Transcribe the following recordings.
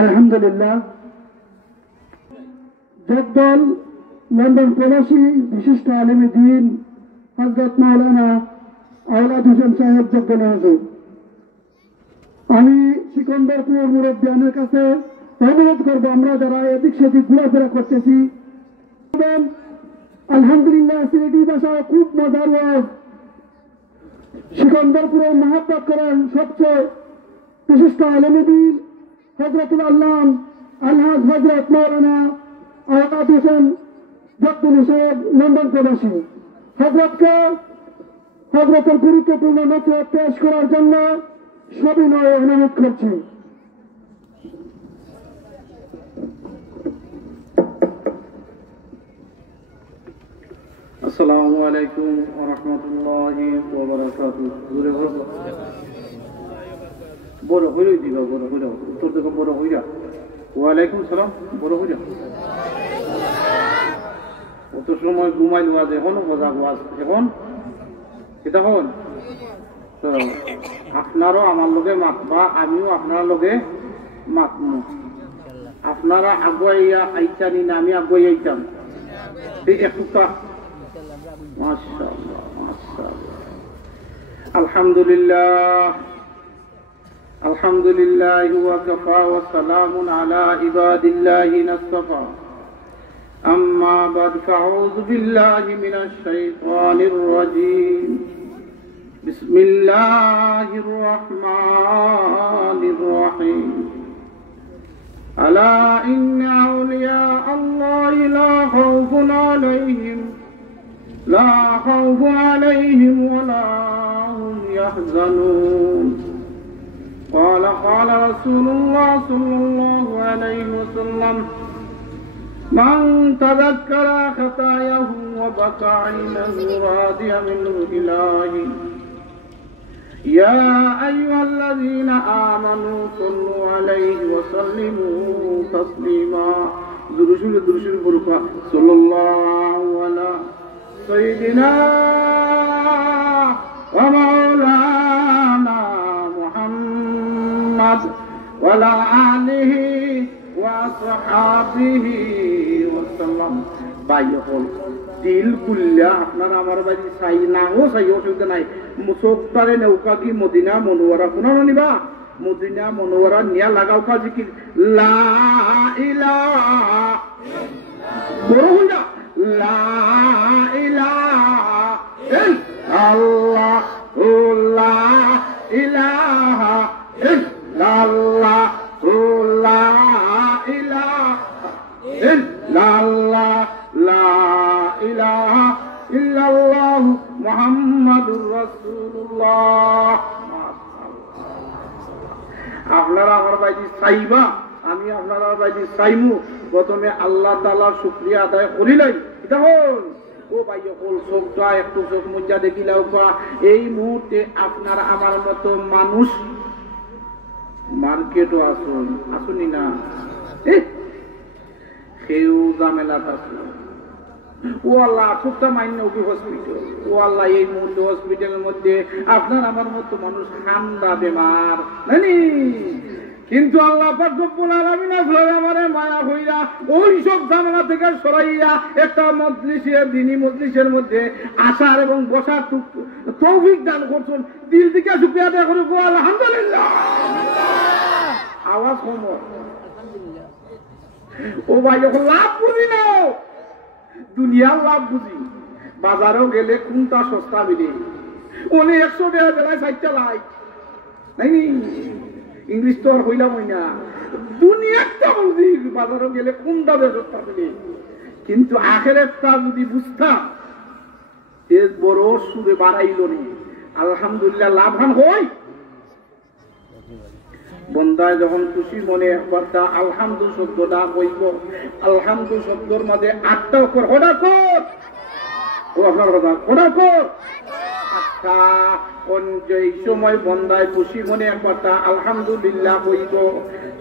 আলহামদুলিল্লাহ। জগদল লন্ডন প্রবাসী বিশিষ্ট আলেমে দ্বীন হযরত মাওলানা আওলাদ হোসেন সাহেব জগদল হুজুর, আমি সিকন্দরপুর মুরব্বিয়ানের কাছে অনুরোধ করব, আমরা যারা এদিক সেদিক ঘোরাফেরা করতেছি, আলহামদুলিল্লাহ সিলেটি ভাষা খুব মজার ওয়াজ। সিকন্দরপুরের মহব্বত করেন সবচেয়ে বিশিষ্ট আলেমে দ্বীন হযরতুল আল্লাম আলহাজ হযরত মাওলানা আওলাদ হোসেন জগদল সাহেব লন্ডন প্রবাসী। হযরতের গুরুত্বপূর্ণ নথিহত পেশ করার জন্য সবিনয় অনুরোধ করছি। আসসালামু আলাইকুম ওয়া রাহমাতুল্লাহি ওয়া বারাকাতুহু। বড় হইল দিবা, বড় হইল উত্তর থেকে বড় হইরা। ওয়ালাইকুম সালাম, বড় হইরা। অত সময় ঘুমাইল ওয়াজ, এখনো মজা ওয়াজ, এখন এটা হন তো আপনারও আমার লগে মাতবা, আমিও আপনার লগে মাতমু। আপনারা আগুয়াইয়া আইতানি না আমি আগুয়াই আইতাম, এই একটা মাশাআল্লাহ মাশাআল্লাহ। আলহামদুলিল্লাহ আলহামদুলিল্লাহ ওয়া কাফা ওয়া সালামুন আলা ইবাদিল্লাহি নাসফা। أما بعد فأعوذ بالله من الشيطان الرجيم. بسم الله الرحمن الرحيم. ألا إن أولياء الله لا خوف عليهم ولا هم يحزنون. قال رسول الله صلى الله عليه وسلم: من تذكر خطاياه وبكى عينه راضيا منه إلهي. يا أيها الذين آمنوا صلوا عليه وسلموا تسليما. درشل بركة صلى الله على سيدنا ومولانا محمد وعلى آله وصحابه وسلم. বাইয়ল দিল কুল্লা আপনারা আমার বাড়ি চাই নাও চাই, অসুবিধা নাই। মুসফতারে নৌকা কি মদিনা মনোয়ারা কোন নিবা, মদিনা মনোয়ারা নিয়া লাগাও কা জিকির লা ইলাহা বড় হইয়া লা ইলাহা ইল্লাল্লাহ লা ইলাহা ইল্লাল্লাহ লা লা ইলাহা ইল্লাল্লাহ মুহাম্মাদুর রাসূলুল্লাহ। আপনারা আমার বাইজি চাইবা, আমি আপনারা বাইজি চাইমু। প্রথমে আল্লাহ তাআলার শুকরিয়া আদায় করিলাই। এটা হল ও ভাই হল চোখটা একটু চোখ মুজা দেখিলাও পা। এই মুহূর্তে আপনার আমার মতো মানুষ মার্কেটও আসুনি না, সেও জামেলা আছে। ও আল্লাহ সবটা মান্য হসপিটাল, ও আল্লাহ এই মুহূর্তে হসপিটালের মধ্যে আপনার আমার মতো মানুষ ঠান্ডা বেমার জানি, কিন্তু আল্লাহ পাক রব্বুল আলামিন আমারে মায়া হইয়া ওই সব ঝামেলা থেকে সরাইয়া একটা মজলিসে দ্বীনি মজলিসের মধ্যে আসার এবং বসার তৌফিক দান করছেন। দিল থেকে শুকরিয়া আদায় করি আলহামদুলিল্লাহ। আওয়াজ কম ও ভাই, যখন লাভ বুঝি না, দুনিয়ার লাভ বুঝি। বাজারেও গেলে কোনটা সস্তা মিলে, ওনে 100 টাকা বেলায় 60টা লাইট নাই, ইংলিশ তো আর হইলাম হই না, দুনিয়াটা বুঝি। বাজারেও গেলে কোনটা সস্তা মিলে, কিন্তু আখেরাতটা যদি বুঝতাম এর বড় সুরে বাড়াইল নি। আলহামদুলিল্লাহ লাভবান হই। বন্দায় যখন খুশি মনে একবার আলহামদু শব্দটা কইব, আলহামদু শব্দর মাঝে 8টা অক্ষর হঠাৎ ও আপনার কথা হঠাৎ 8টা। যেই সময় বন্দায় খুশি মনে একবার আলহামদুলিল্লাহ কইব,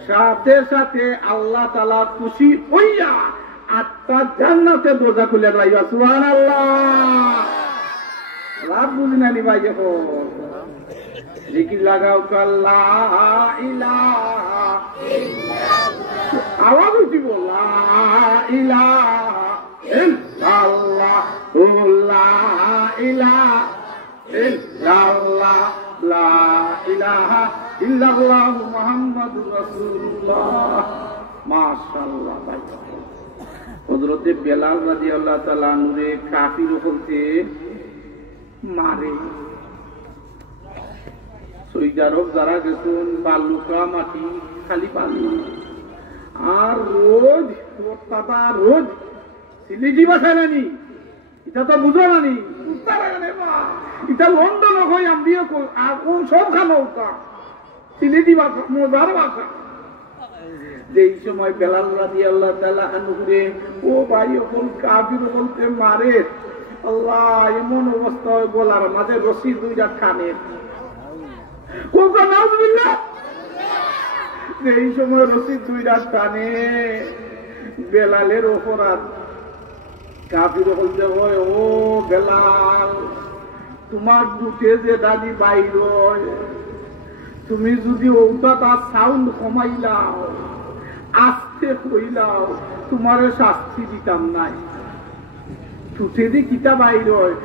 সাথে সাথে আল্লাহ তাআলা খুশি হইয়া 8টা জান্নাতের দরজা খুলে রাইবা। সুবহানাল্লাহ। লাভ বুঝি না নি ভাই, এখন জিকির লাগাও লা ইলাহা আওয়াজ উঠিব লা ইলাহা ইল্লাল্লাহ লা ইলাহা ইল্লাল্লাহ লা ইলাহা ইল্লাল্লাহ মুহাম্মাদুর রাসূলুল্লাহ। মাশাআল্লাহ। ভাই হযরতে বেলাল রাদিয়াল্লাহু তাআলা নূরে কাফির হতে মারে। সৈদারব যারা গেছেন বালুকা মাটি খালি বালু আর রোজ দাদা রোজ সিলিজি বাসায় নানি এটা তো বুঝো নানি এটা লন্ডন হয় আমি সব খানো সিলিজি বাসা মজার বাসা। যেই সময় বেলাল রাদিয়াল্লাহু তাআলা আনহুরে ও ভাই ওখান কাফির বলতে মারে, আল্লাহ এমন অবস্থা হয় গলার মাঝে রশি দুইটা টানে। এই সময় রশি দুইটা টানে বেলালের অপরাধ। কাফির বলতে হয় ও বেলাল তোমার দুটে যে দাদি বাইর তুমি যদি ওটা তার সাউন্ড কমাইলাও আস্তে কইলাও তোমার শাস্তি দিতাম নাই। ছুটে দিয়ে কিতা বাইর হয়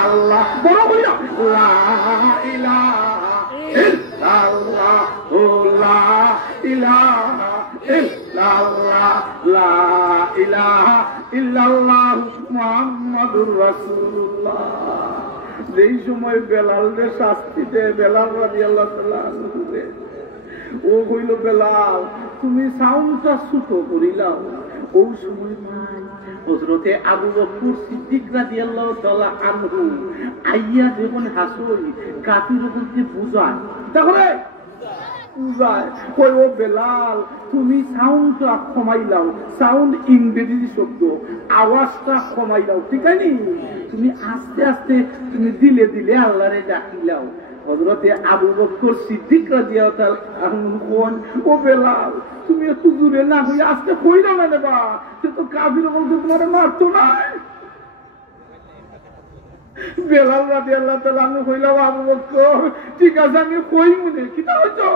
আল্লাহ বড় হইয়া লা ইলাহা ইল্লাল্লাহ লা ইলাহা ইল্লাল্লাহ লা ইলাহা ইল্লাল্লাহ মুহাম্মাদুর রাসূলুল্লাহ। যেই সময় বেলালের শাস্তি দেয় বেলাল রাদিয়াল্লাহু তাআলা আনহু ও কইল বেলাল তুমি সাউন্ডটা ছোট করিলাও। ও সময় হযরতে আবু বকর সিদ্দিক রাদিয়াল্লাহু তাআলা আনহু আইয়া যখন হাসল কাফির বলতে বুঝায় তাহলে বুঝায় কই ও বেলাল তুমি সাউন্ডটা কমাইলাও। সাউন্ড ইংরেজি শব্দ, আওয়াজটা কমাইলাও ঠিক আছে। তুমি আস্তে আস্তে তুমি দিলে দিলে আল্লাহরে ডাকিলাও। হযরতে আবু বকর সিদ্দিক রাদিয়াল্লাহু তাআলা আনহু ও বেলাল তুমি এত জোরে না হই আস্তে কইলা না দেবা সে তো কাফির বলতে তোমার মারতো না। বেলাল রাদিয়াল্লাহু তাআলা আনহু কইলা আবু বকর ঠিক আছে আমি কই মনে কিটা হইতো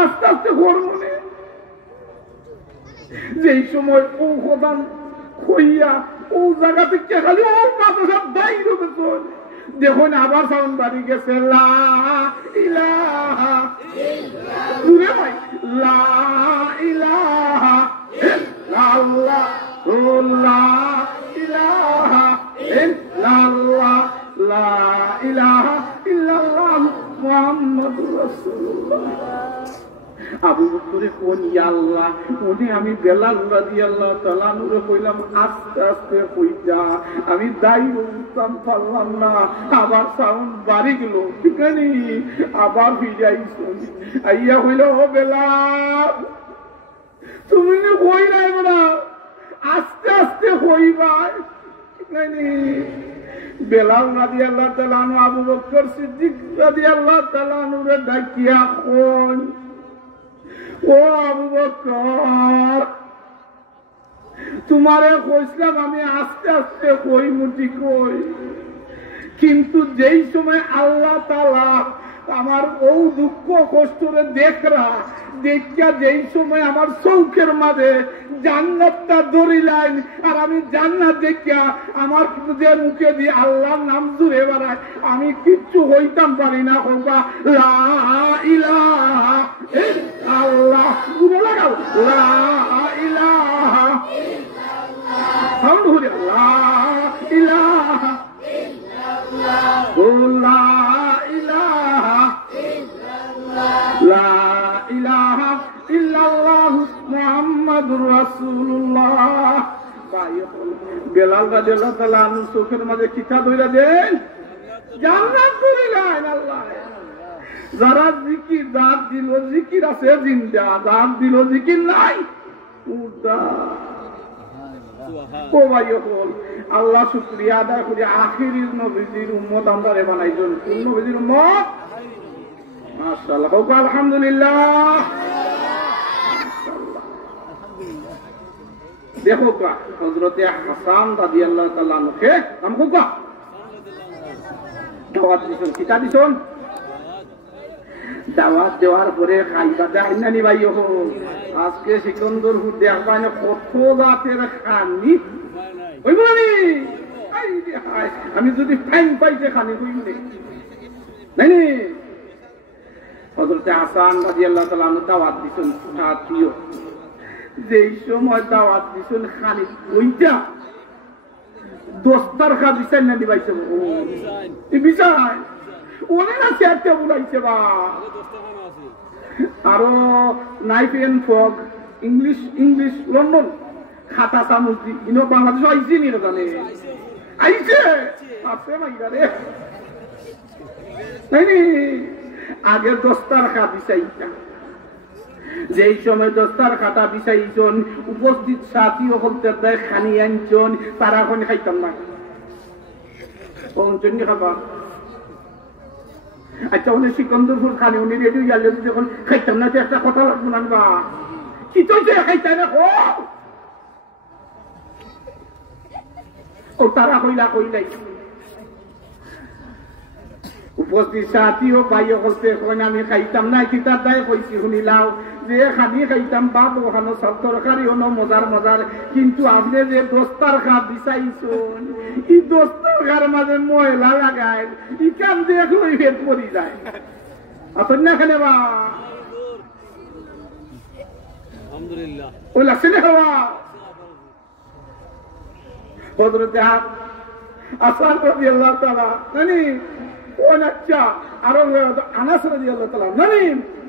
আস্তে আস্তে কর মনে। যেই সময় ও খোদান কইয়া ও জায়গা থেকে খালি ও মাথা সব বাইর হইতো দেখুন আবার সাউন্ড বাড়ি গেছে লা ইলাহা ইল্লাল্লাহ লা ইলাহা ইল্লাল্লাহ লা ইলাহা ইল্লাল্লাহ লা ইলাহা ইল্লাল্লাহ মুহাম্মাদুর রাসূলুল্লাহ। আবু বকর কোন ইয়া আল্লাহ উনি আমি বেলাল রাদিয়াল্লাহু তাআলা নূরে কইলাম আস্তে আস্তে কইতা আমি দাই উঠতাম পারলাম না। আবার সাউন্ড বাড়ি গেল ঠিক আছে আবার ফিরাইছো আইয়া হইল ও বেলাল তুমি না কই নাই বড়া আস্তে আস্তে কইবা ঠিক আছে। বেলাল রাদিয়াল্লাহু তাআলা আবু বকর সিদ্দিক রাদিয়াল্লাহু তাআলা নূরে ডাকিয়া কোন ও আবু বকর তোমারে কইছিলাম আমি আস্তে আস্তে কই মুটি কই, কিন্তু যেই সময় আল্লাহ তাআলা আমার ও দুঃখ কষ্টরে দেখরা দেখিয়া যেই সময় আমার চৌকের মাঝে জান্নাতটা ধরিলেন আর আমি জান্নাত দেখিয়া আমার যে মুখে দিয়ে আল্লাহর নাম জুড়ে বেড়ায় আমি কিচ্ছু হইতাম পারি না। হোকা লা ইলাহা ইল্লাল্লাহ জুড়ে লাগাও লা ইলাহা সাউন্ড হলে লা ইলাহা ইল্লাল্লাহ লা ইলাহা ইল্লাল্লাহ মুহাম্মাদুর রাসূলুল্লাহ। বেলাল রাদিয়াল্লাহু তাআলা আনহু চোখের মাঝে কিতা ধইরা দেন জান্নাত ধরিলেন আল্লাহ। যারা জিকির দাঁত দিল জিকির আছে জিন্দা, দাঁত দিল জিকির নাই উদা। ও ভাই হল আল্লাহ শুকরিয়া আদায় করি আখির নবীজির উম্মত আমরা বানাইছেন। কোন নবীজির উম্মত? মাশাআল্লাহ হোক আলহামদুলিল্লাহ। দেখো কা হযরতে হাসান রাদিয়াল্লাহু তাআলা আনহুকে নাম কোকা দাওয়াত দিছেন কিতা দিছেন দাওয়াত দেওয়ার পরে খাইবা দেয় না নি ভাই আজকে সিকন্দরপুর দেখবা না কত জাতের খানি ওই বলি আমি যদি ফাইন পাইতে খানি কইলে নাই হযরত হাসান রাদিয়াল্লাহু তাআলা আনহু দাওয়াত দিছেন সাথীও যেই সময় দাওয়াত দিছেন খানি ওইটা দস্তার খা বিছাই না দিবাইছে ও এই বিছাই ওনে না চেয়ারটা বুলাইছে বা আরো knife and fork English London খাতা চামচ ইনো বাংলাদেশ আইছে নি জানে আইছে আছে মাইরা রে নাই আগে দস্তার খা বিছাইতা যেই সময় দস্তার খাতা বিছাইছন উপস্থিত সাথী হলতে দেয় খানি আনছন তারা এখন খাইতাম না পৌঁছনি খাবা আচ্ছা উনি সিকন্দরপুর খানি উনি রেডি গেলে যখন খাইতাম না একটা কথা লাগবো না বা কি তো খাইতাম না ও তারা কইলাই উপস্থিত সাথীও বাইও করতে আমি খাইতাম না কিতাব দায় কইছি শুনিলাও যে খানি খাইতাম বাপ ওখানে সব তরকারি অন্য মজার কিন্তু আপনি যে দস্তার খা বিচাইছেন এই দস্তার খার মাঝে ময়লা লাগায় ই কাম দেখলো ফের পড়ি যায় আসেন না খানে বা আলহামদুলিল্লাহ ওই লাগছে না খাওয়া হযরত হাসান রাদিয়াল্লাহু তাআলা নানি কোন আচ্ছা আরো আনাস রাদিয়াল্লাহু তাআলা নানি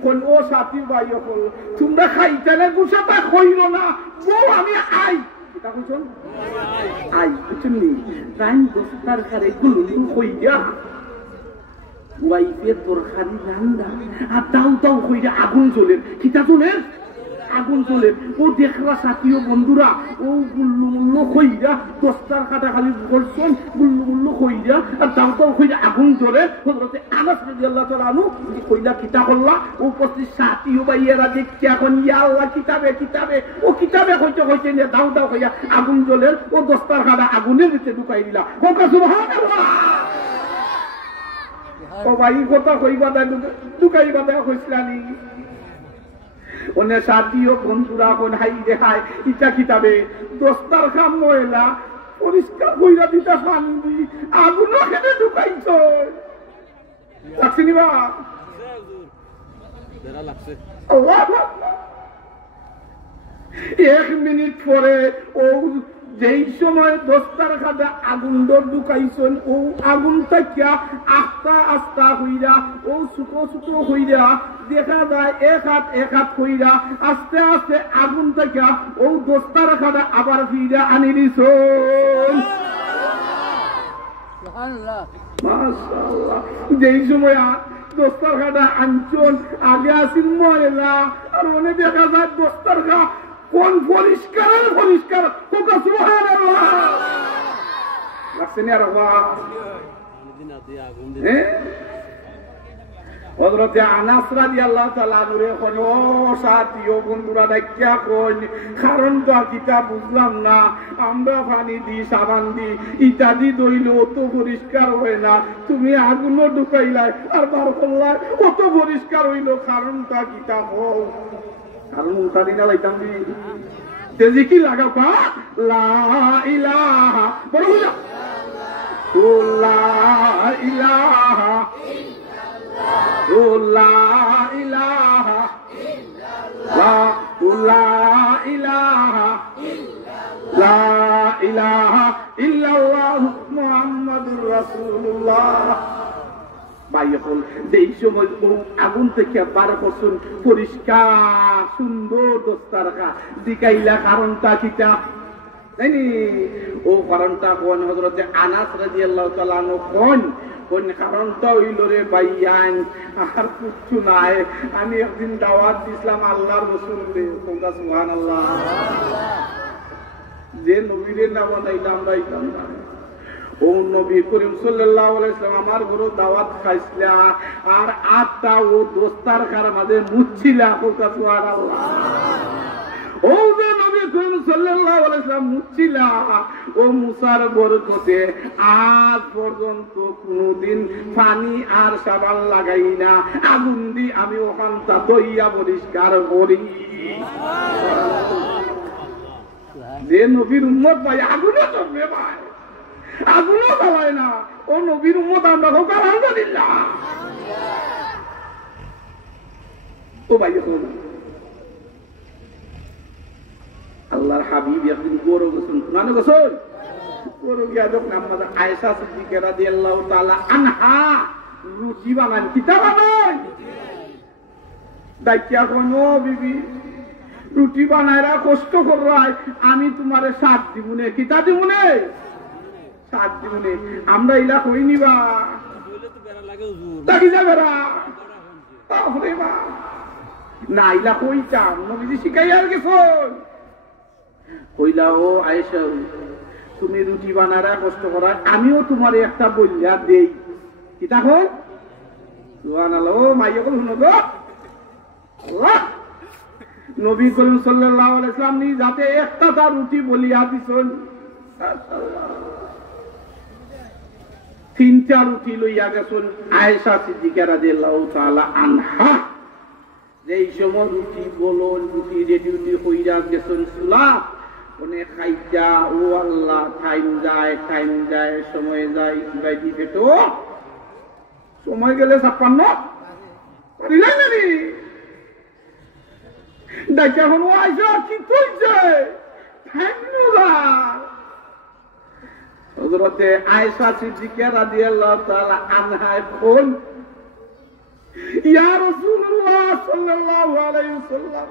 কোন ও সাথী ভাই হল তোমরা খাইতে না গুছাটা কইল না বউ আমি আই এটা কইছন আই বুঝছেন নি টাইম দস্তার খারে গুলো কইয়া ওয়াইফের তরকারি রান্না আর দাও কইরা আগুন জ্বলে কিটা জ্বলে আগুন চলে ও দেখলা সাথীয় বন্ধুরা ও গুল্লু মুল্লু কইরা দস্তার কাটা খালি করছেন গুল্লু মুল্লু কইরা আর দাও কইরা আগুন জ্বলে হযরত আনাস রাদিয়াল্লাহু তাআলা আনহু কইলা কিতা করলা উপস্থিত সাথীও ভাইয়েরা দেখছে এখন ইয়া আল্লাহ কিতাবে ও কিতাবে কইতে নিয়ে দাও কইয়া আগুন জ্বলে ও দস্তার কাটা আগুনের ভিতরে ঢুকাই দিলা কোকা সুবহানাল্লাহ ও ভাই কথা কইবা ঢুকাইবা দেয়া কইছলানি ওনে সাথীও বন্ধুরা কোন হাই দেখায় ইটা কিতাবে দস্তার খাম ময়লা পরিষ্কার কইরা দিতা পানি আগুন খেতে ঢুকাইছ লাগছে নিবা লাগছে এক মিনিট পরে ও যেই সময় দস্তার খাদা আগুন ঢুকাইছেন ও আগুন থাকিয়া আস্তা হইরা ও সুতো হইরা দেখা যায় এক হাত হইরা আস্তে আস্তে আগুন থাকিয়া ও দস্তার খাদা আবার ফিরা আনি দিছেন মাশাআল্লাহ যেই সময় দস্তার খাদা আনছন আগে আসিল ময়লা আর ওনে দেখা যায় দস্তার খা কোন পরিষ্কার কোকা সুবহানাল্লাহ লাগছে না আর হযরত আনাস রাদিয়াল্লাহু তাআলা নূরে কোন সাথীও বন্ধুরা দেখা কোন কারণ তো কিতা বুঝলাম না আমরা পানি দি সাবান দি ইত্যাদি দইল অত পরিষ্কার হয় না তুমি আগুনও ঢুকাইলাই আর বার করলাই অত পরিষ্কার হইল কারণটা কিতা হও কারণ উঠানি না লাইতাম তেজি কি লাগাও কা লা ইলাহা বলো না লা ইলাহা লা ইলাহা লা ইলাহা লা ইলাহা ইল্লাল্লাহ মুহাম্মাদুর রাসূলুল্লাহ বাইয়কুল এই সময় আগুন থেকে বার করছেন পরিষ্কার সুন্দর দস্তারখা দিকাইলা কারণটা কিটা জানি ও কারণটা কোন হযরত আনাস রাদিয়াল্লাহু তাআলা আনহু কোন কারণটা হইল রে ভাইয়ান আর কিছু নাই আমি একদিন দাওয়াত দিছিলাম আল্লাহর রাসূলকে সুবহানাল্লাহ যে নবীর নাম নাইলাম রাইতাম না ও নবী করিম সাল্লাল্লাহু আলাইহি ওয়াসাল্লাম আমার ঘরে দাওয়াত খাইছিলা আর আটটা ও দস্তারখার মাঝে মুছিলা সুবহানাল্লাহ ও যে নবী করিম সাল্লাল্লাহু আলাইহি ওয়াসাল্লাম মুছিলা ও মুসার বরকতে আজ পর্যন্ত কোনদিন পানি আর সাবান লাগাই না, আগুন দি আমি ওখানটা দইয়া পরিষ্কার করি। যে নবীর উম্মত ভাই আগুনও চলবে ভাই, আগুনও জ্বালায় না, ও নবীর উম্মত আমরা হোক আলহামদুলিল্লাহ। ও ভাই আল্লাহর হাবিব একদিন গরু গোসল মানে গোসল গরু গিয়া যখন আমাদের আয়েশা সিদ্দিকা রাদিয়াল্লাহু তাআলা আনহা রুটি বানান কিতা বানান দাইয়া কোনো বিবি রুটি বানায়রা কষ্ট কররাই আমি তোমারে সাথ দিবুনে কিতা দিবুনে সাথ দিবুনে আমরা ইলা কই নিবা লাগি যাবে রা ওরে বা না ইলা কইতা নবীজি শিখাইয়ার গেছন কইলা ও আয়েশা তুমি রুটি বানারা কষ্ট করা আমিও তোমারে একটা বইলা দেই কিতা কই সুবহানাল্লাহ ও মাইয়া কল শুনো গো আল্লাহ নবী করিম সাল্লাল্লাহু আলাইহি ওয়াসাল্লাম নি যাতে একটা তা রুটি বলিয়া দিছেন তিনটা রুটি লইয়া গেছেন আয়েশা সিদ্দিকা রাদিয়াল্লাহু তাআলা আনহা। যেই সময় রুটি বলন রুটি রেডি হইয়া গেছেন সুলা অনেক খাইতা ও আল্লাহ টাইম যায় সময় যায় গাই দিতে তো সময় গেলে 56 করিলেন নানি দেখা হলো আইসা কি কইছে ধন্যবাদ হযরতে আয়েশা সিদ্দিকা রাদিয়াল্লাহু তাআলা আনহা বলেন ইয়া রাসূলুল্লাহ সাল্লাল্লাহু আলাইহি ওয়াসাল্লাম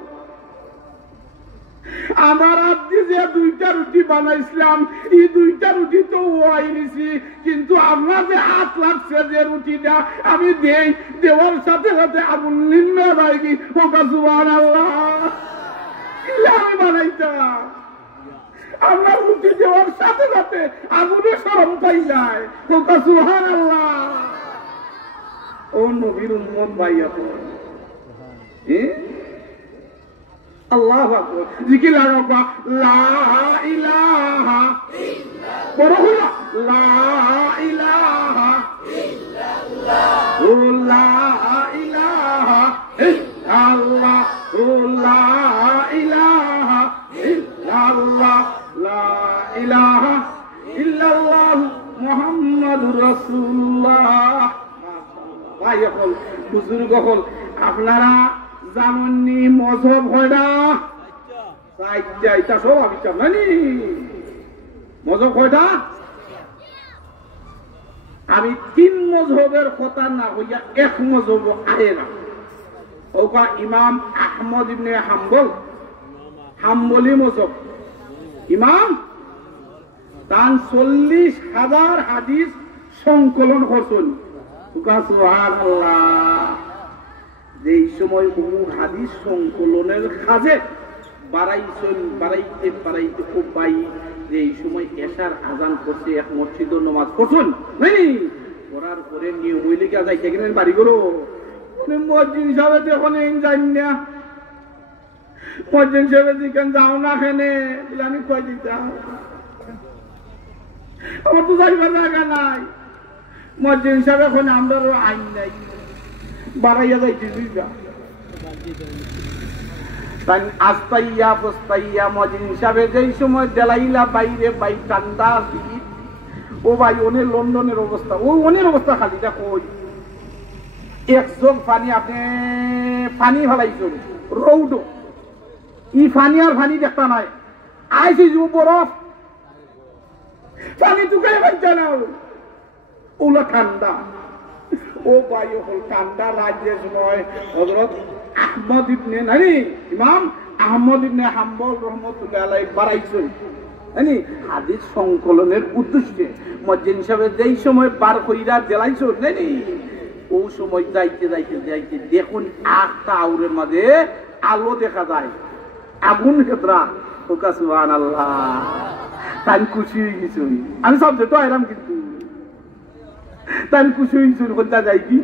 আমার আব্দি যে দুইটা রুটি বানাইছিলাম এই দুইটা রুটি তো ওয়াই নিছি কিন্তু আমার যে হাত লাগছে যে রুটিটা আমি দেই দেওয়ার সাথে সাথে আগুন নিম্ন রাখি ওকা সুবহানাল্লাহ আমি বানাইতাম আমার রুটি দেওয়ার সাথে সাথে আগুনে শরম পাই যায় ওকা সুবহানাল্লাহ। ও নবীর উম্মত ভাই এখন আল্লাহু আকবার জিকির লাগাবা লা ইলাহা ইল্লাল্লাহ বড় হলো লা ইলাহা ইল্লাল্লাহ লা ইলাহা ইল্লাল্লাহ লা ইলাহা ইল্লাল্লাহ লা ইলাহা ইল্লাল্লাহ মুহাম্মাদুর রাসূলুল্লাহ। ভাই এখন বুজুর্গ হল আপনারা জানেননি মজহব কয়টা চারটা এটা সব আমি জানি মজহব কয়টা আমি 3 মজহবের কথা না হইয়া এক মজহব আয়ে না ওকা ইমাম আহমদ ইবনে হাম্বলি মজহব ইমাম তান 40,000 হাদিস সংকলন করছেন ওকা সুবহানাল্লাহ। যেই সময় অমুক হাদিস সংকলনের কাজে বাড়াইতে খুব পাই যেই সময় এশার আজান করছে এক মসজিদ নামাজ পড়ছেন নাই করার পরে নিয়ে মহিলিকা যাইতে গেলেন বাড়ি করো মসজিদ হিসাবে এখন জানি না মসজিদ হিসাবে যেখানে যাও না খেনে আমি কয় দিতাম আমার তো যাইবার জায়গা নাই মসজিদ হিসাবে এখন আমারও আইন নাই বাড়াইয়া যাইতে আস্তাইয়া পস্তাইয়া মজিন হিসাবে যেই সময় দেলাইলা বাইরে বাই ঠান্ডা শীত ও ভাই ওনের লন্ডনের অবস্থা ও ওনের অবস্থা খালিটা কই এক যোগ পানি আপনি পানি ফেলাইছেন রৌড ই পানি আর পানি দেখতা নাই আইসি যে বরফ পানি টুকাই পাইছে না ওলা ঠান্ডা ও বায়ু হল ঠান্ডা রাজ্যের সময় হযরত আহমদ ইবনে নানি ইমাম আহমদ ইবনে হাম্বল রহমাতুল্লাহ আলাইহি বাড়াইছেন জানি হাদিস সংকলনের উদ্দেশ্যে মসজিদ হিসাবে যেই সময় বার কইরা জেলাইছেন জানি ও সময় যাইতে দেখুন একটা আউরের মাঝে আলো দেখা যায় আগুন ক্ষেত্রা ওকা সুবহানাল্লাহ তাই খুশি হয়ে গেছি আমি সব যেত আইলাম কিন্তু তাই খুশি হয়েছিল কোনটা যাই কি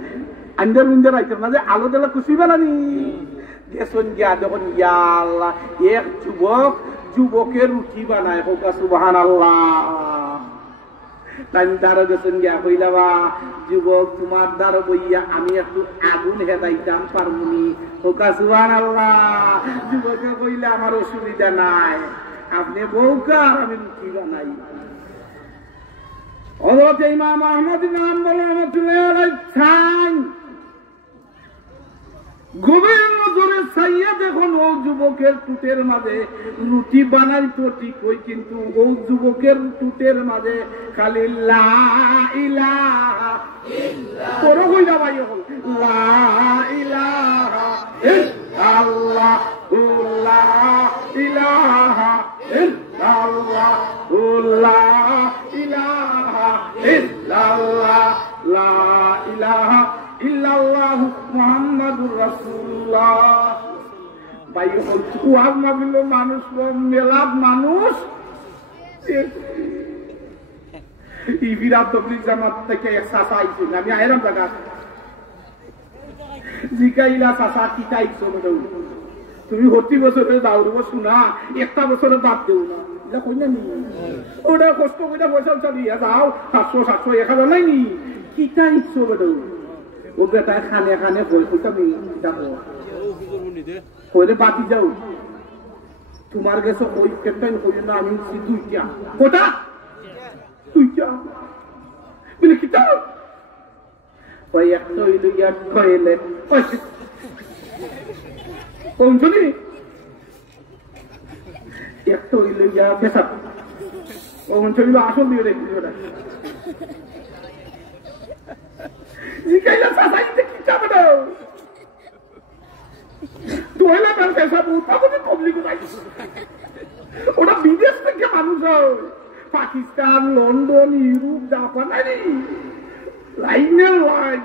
আন্দার উন্দার আইতাম না যে আলো দেলা খুশি বেলানি গেছন গিয়া যখন ইয়া আল্লাহ এক যুবক যুবকের রুটি বানায় হোক সুবহানাল্লাহ তাই দ্বারা গেছেন গিয়া কইলাবা যুবক তোমার দ্বারা বইয়া আমি একটু আগুন হেদাইতাম পারমুনি হোক সুবহানাল্লাহ যুবকে কইলে আমার অসুবিধা নাই আপনি বউকার আমি রুটি বানাই হযরত ইমাম আহমদ ইবনে হাম্বল রাহমাতুল্লাহি আলাইহি ছান গভীর নজরে ছাইয়া দেখুন ও যুবকের টুটের মাঝে রুটি বানাইতো ঠিক হই কিন্তু ও যুবকের টুটের মাঝে খালি লা ইলাহা ইল্লাল্লাহ পড়ো কইলা ভাই হল লা ইলাহা ইল্লাল্লাহ লা ইলাহা ইল্লাল্লাহ লা ইলাহা ইল্লাল্লাহ লা ইলাহা ইল্লাল্লাহু মুহাম্মাদুর রাসূলুল্লাহ ভাই হল ওয়াজ মাহফিল মানুষ মেলাদ মানুষ এই বিরাট তবলিগ জামাত থেকে এক চাচা আইছে আমি আইরাম জায়গা জিকাইলা চাচা কি চাইছো তুমি হতি বছরে দাউরব শোনা একটা বছরে দাঁত দেও না এটা কই না নি ওটা কষ্ট করে পয়সা চালিয়ে যাও 700 1000 নাই নি কি চাইছো বেটা ও বেটা খানে খানে বই কইতা আমি যাবো কইলে বাতি যাও তোমার কাছে ওই কেটাই কই না আমি দুইটা কোটা দুইটা বলে কি তাও ওই একটা ওই দুইটা কইলে কোন শুনি একটা ওই দুইটা পেশা কোন শুনি আসল দিয়ে রেখে ওটা জিকাইলা সাসাইতে কি চাবে দাও তোলা তার পেশা উঠাবো পাবলিক ওটা বিদেশ থেকে মানুষ হয় পাকিস্তান লন্ডন ইউরোপ জাপান লাইনের লাইন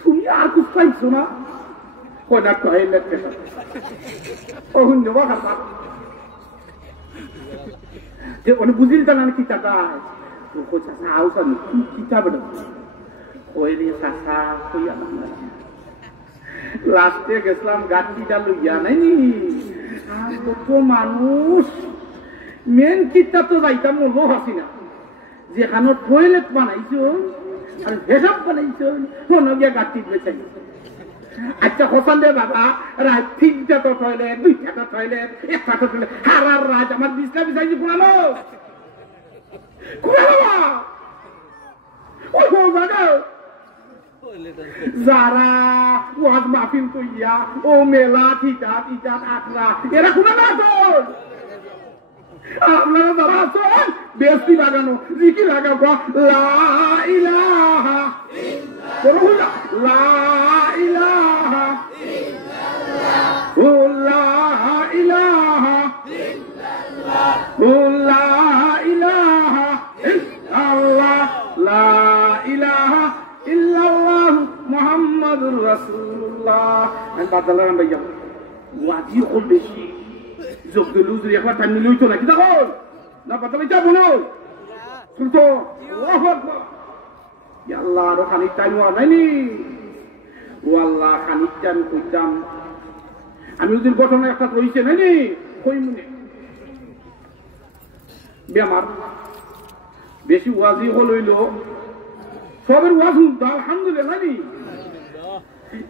তুমি আর কিছু পাইছো না কয়টা টয়লেট পেশা কখন নেবা খাতা যে অনেক বুঝিল তা না কি টাকা তো চাষা আউসান কি চাবে না ওই দিয়ে চাষা কইয়া লাস্টে গেছিলাম গাছটিটা লইয়া নাইনি কত মানুষ মেন কিটা তো যাইতাম মনে হাসি না যেখানে টয়লেট বানাইছো আর ভেসাব বানাইছো মনে গিয়া গাছটি বেচাই আচ্ছা হোসান দে বাবা রাত 3টা তো টয়লেট 2টা তো টয়লেট 1টা তো টয়লেট হারার রাত আমার বিছনা বিছাইছি পুরানো বাবা ওই জায়গা যারা ওয়াজ মাহফিল কইয়া ও মেলা ঠিকা ঠিকা আখড়া এরা কোন না তো আপনারা যারা আছেন বেশি লাগানো জিকি লাগাবো লা ইলাহা ইল্লাল্লাহ লা ইলাহা ইল্লাল্লাহ লা ইলাহা ইল্লাল্লাহ লা ইলাহা ইল্লাল্লাহ লা ইলাহা ইল্লাল্লাহ মুহাম্মাদুর রাসূলুল্লাহ আমি বাদলাম ভাইয়া ওয়াজি কল বেশি যোগদলু যদি একবার টাইম নিলই তো নাকি দেখো না বাদলাই যাব না শুনতো আল্লাহু আকবার ইয়া আল্লাহ আর খানিক টাইম নাইনি ও আল্লাহ খানিক টাইম কইতাম আমি ওদিন ঘটনা একটা কইছে নাইনি কই মনে বেমার বেশি ওয়াজি হইল সবের ওয়াজ আলহামদুলিল্লাহ নাইনি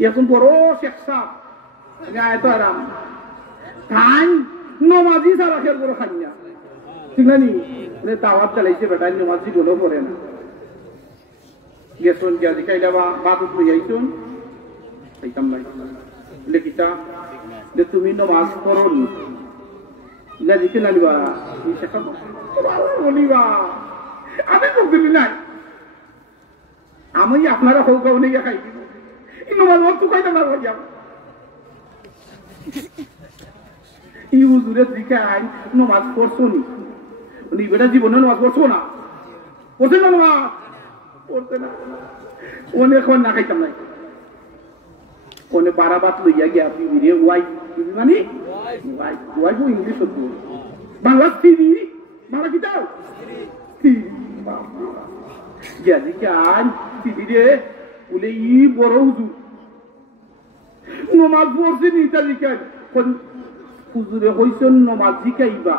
এখন বড় শেখ সাহেব গায়ে তো আরাম তাই নমাজি সারা খেল বড় খান্না ঠিক না নি দাওয়াত চালাইছে বেটা নমাজি বলেও পড়ে না গেছুন গিয়া জিকাইলা বা বাদুত লই আইছুন আইতাম নাই লেখিতা যে তুমি নমাজ পড়ো নি ইলা জিকে না নিবা এই শেখা বলিবা আমি বলতে নাই আমি আপনারা হোক উনি খাই দিব নমাজ তো খাইতাম না ভাইয়া এই হুজুরের দিকে আই নমাজ পড়ছো নি উনি বেটা জীবনে নমাজ পড়ছো না পড়ছে না নমাজ পড়ছে না উনি এখন না খাইতাম নাই উনি বারাবাত লইয়া গিয়া বিবিরে ওয়াই বিবি মানে ওয়াই ওয়াই বো ইংলিশ হতো বাংলা সিরি বাংলা কি দাও গিয়া দিকে আই বিবিরে বলে ই বড় হুজুর নমাজ পড়ছে নি তা দিকে হুজুরে হইছেন নমাজ জিকাইবা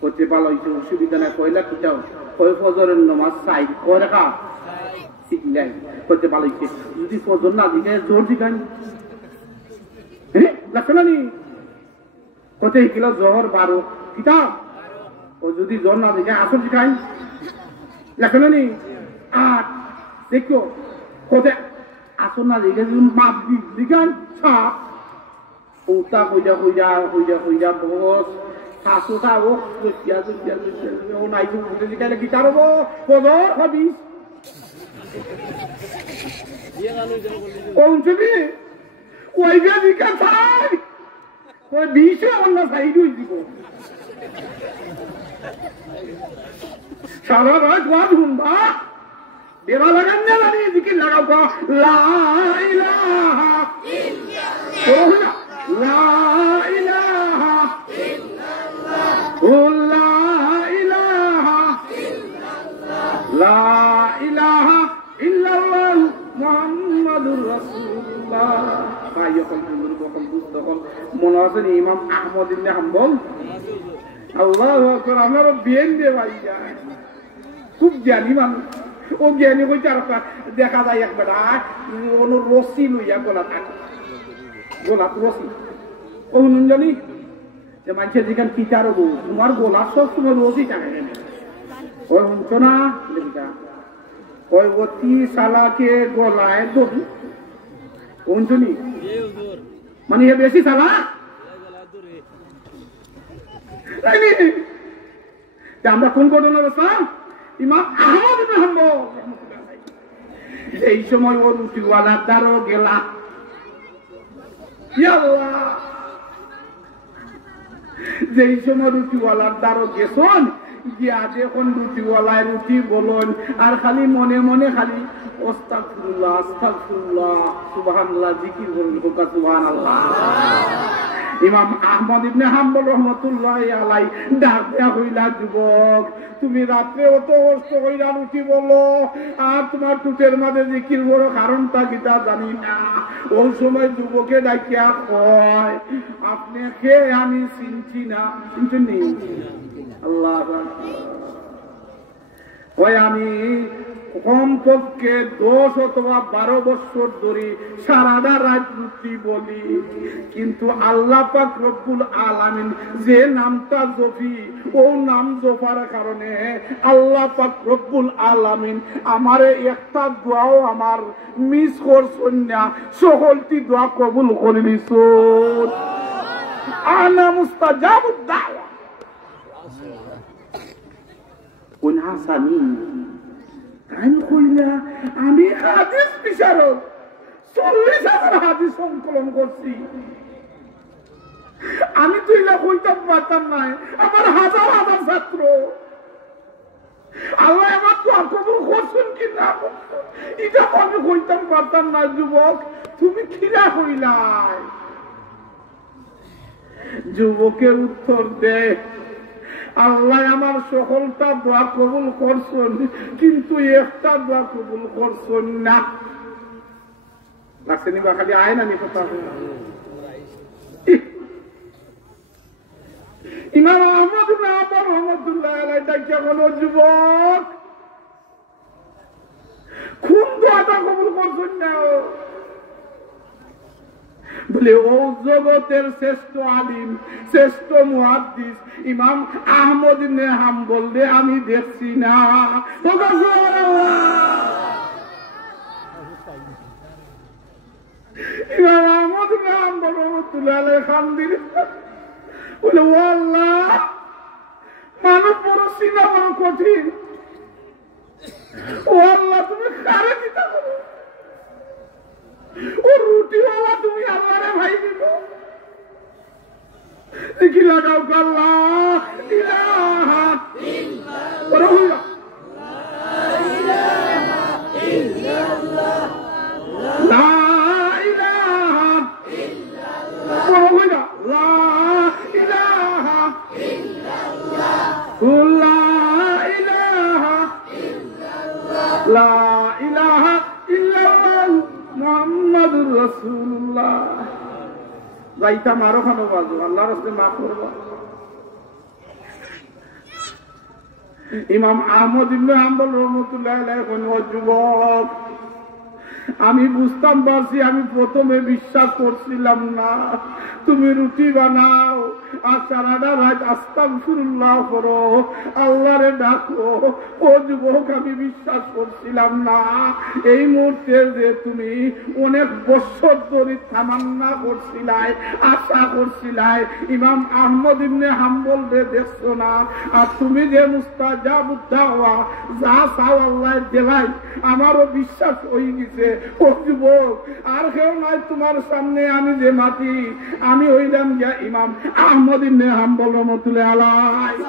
করতে ভালো হইছে অসুবিধা নাই কয়লা কিটাও কয় ফজরের নমাজ চাই কয় রাখা শিখলাই করতে ভালো হইছে যদি ফজর না জিকায় জোর জিকাই হ্যাঁ লাগছে না নি কত কিলো জহর 12 কিতাব ও যদি জোর না জিকায় আসর জিকাই লাগছে না নি আর দেখো কত আসর না জিকায় মাপ জিকান ছাপ ওটা হইয়া বস শাশুটা ও ও নাই তো বুঝে জিকাইলে গিটার হবো ফজর হবি পৌঁছবি ওই যে জিকা চাই ওই বিশে অন্য সাইড হয়ে দিব সারা রাত ওয়াজ শুনবা এবার লাগান না জানি দিকে লাগাও লা ইলাহা ইল্লাল্লাহ লা ইলাহা ইল্লাল্লাহ লা ইলাহা ইল্লাল্লাহ মুহাম্মাদুর রাসূলুল্লাহ ভাই যখন যখন তখন মনে আছে ইমাম আহমদ ইবনে হাম্বল আল্লাহু আকবার আপনারা বিয়েন দে ভাই খুব জ্ঞানী মানুষ ও জ্ঞানী কইতে আর দেখা যায় একবার ওর রশি লইয়া গোলাপ রশি ও নুন জানি যে মানুষের যেখানে পিতার হবো তোমার গোলাপ সব সময় রশি টানে ওই শুনছো না ওই অতি সালাকে গলায় দড়ি শুনছনি মানে এ বেশি সালা আমরা কোন ঘটনা বলতাম ইমাম আহমদ ইবনে হাম্বল এই সময় ওর রুটিওয়ালার দ্বারও গেলা যেই সময় রুটিওয়ালার দ্বারও গেছন গিয়া যখন রুটিওয়ালায় রুটি বলুন আর খালি মনে মনে খালি আস্তাগফিরুল্লাহ আস্তাগফিরুল্লাহ সুবহানাল্লাহ জিকির বলুন হোক সুবহানাল্লাহ ইমাম আহমদ ইবনে হাম্বল রহমাতুল্লাহি আলাইহি ডাক দেয়া হইলা যুবক তুমি রাতে অত কষ্ট কইরা রুটি বলো আর তোমার টুটের মাঝে জিকির বড় কারণটা কিটা জানি না ওই সময় যুবকে ডাকিয়া কয় আপনি কে আমি চিনছি না চিনছেন আল্লাহ ওই আমি কমপক্ষে 10 অথবা 12 বছর ধরে সারাটা রাত রুটি বলি কিন্তু আল্লাহ পাক রব্বুল আলামিন যে নামটা জপি ও নাম জপার কারণে আল্লাহ পাক রব্বুল আলামিন আমারে একটা দোয়াও আমার মিস করছেন না সকলটি দোয়া কবুল করে নিছেন আনা মুস্তাজাবুদ দাওয়া কোন হাসানি আমি হাদিস বিচারক 40,000 হাদিস সংকলন করছি আমি তো এলা কইতাম পারতাম নাই আমার হাজার হাজার ছাত্র আল্লাহ আমার তো কবুল করছেন কি না এটা আমি কইতাম পারতাম না যুবক তুমি খিরা কইলাই যুবকের উত্তর দে আল্লাহ আমার সকলটা দোয়া কবুল করছেন কিন্তু একটা দোয়া কবুল করছেন না লাগছে নি বা খালি আয় না নি কথা ইমাম আহমদ ইবনে হাম্বল রাহমাতুল্লাহি আলাইহি ডাকিয়া বলো যুবক কোন দোয়াটা কবুল করছেন না বলে ও জগতের শ্রেষ্ঠ আলিম শ্রেষ্ঠ মুহাদ্দিস ইমাম আহমদ ইবনে হাম্বল রে আমি দেখছি না ইমাম আহমদ ইবনে হাম্বল রাহমাতুল্লাহি আলাইহি খানদির বলে ও আল্লাহ মানব বড় সিনা বড় কঠিন ও আল্লাহ তুমি কারে দিতা করো ও রুটিওয়ালা তুমি আমারে ভাই দিব দেখি লাগাও আল্লাহ ইলাহা ইল্লাল্লাহ লা ইলাহা ইল্লাল্লাহ লা ইলাহা ইল্লাল্লাহ লা ইলাহা ইল্লাল্লাহ লা ইলাহা ইল্লাল্লাহ মুহাম্মাদুর রাসূলুল্লাহ যাইতাম আরো খানো বাজু আল্লাহর রাস্তায় মাফ করবো। ইমাম আহমদ ইবনে হাম্বল রহমতুল্লাহ আলাইহি কোন যুবক, আমি বুঝতাম পারছি, আমি প্রথমে বিশ্বাস করছিলাম না। তুমি রুটি বানাও আর সারাটা রাত আস্তাগফিরুল্লাহ করো, আল্লাহরে ডাকো। ও যুবক, আমি বিশ্বাস করছিলাম না। এই মুহূর্তে যে তুমি অনেক বছর ধরে তামান্না করছিলাই, আশা করছিলাই, ইমাম আহমদ ইবনে হাম্বল রে দেখছো না, আর তুমি যে মুস্তাজাবুদ দাওয়া যা চাও আল্লাহ দেলাই, আমারও বিশ্বাস হয়ে গেছে। ও যুবক, আর কেউ নাই তোমার সামনে, আমি যে মাটি, আমি হইলাম গিয়া ইমাম আহমদ ইবনে হাম্বল রাহমাতুল্লাহ আলাইহি।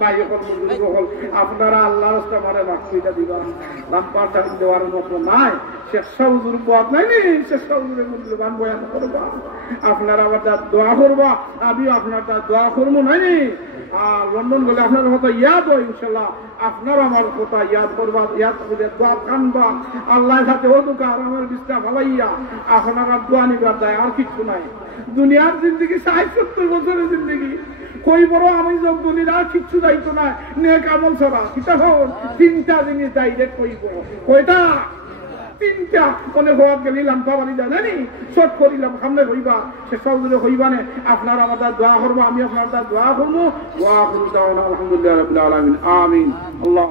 ভাই হল আপনারা আল্লাহর রাস্তা মারে বাকিটা দিবা, লাম্পার টাইম দেওয়ার মতো নাই। শেখ সাহুজুর পথ নাই নি, শেখ সাহুজুরের মূল্যবান বয়ান করবা, আপনারা আবার দোয়া করবা, আমিও আপনার দোয়া করবো নাই নি। আর লন্ডন গেলে আপনার কথা ইয়াদ হয় ইনশাল্লাহ, আপনার আমার কথা ইয়াদ করবা, ইয়াদ করে দোয়া কানবা, আল্লাহর সাথে ও দুকা আমার বিশ্বাস ভালাইয়া আপনারা দোয়া নিবার দেয়। আর কিছু নাই। দুনিয়ার জিন্দগি ৬০-৭০ বছরের জিন্দগি, কই বড় আমি যোগ দুনিয়ার আর কিচ্ছু যাইতো না, নেক আমল ছাড়া। কিতা হন ৩টা জিনিস ডাইরেক্ট কইব। কয়টা? ৩টা। অনেক হওয়ার গেলি লাম্পা বাড়ি যায় জানি, শট করিলাম সামনে হইবা, সে সব হইবা না। আপনার আমার দোয়া করবো, আমি আপনার দোয়া করবো। দোয়া করবো, আলহামদুলিল্লাহ রাব্বিল আলামিন, আমিন। আল্লাহ।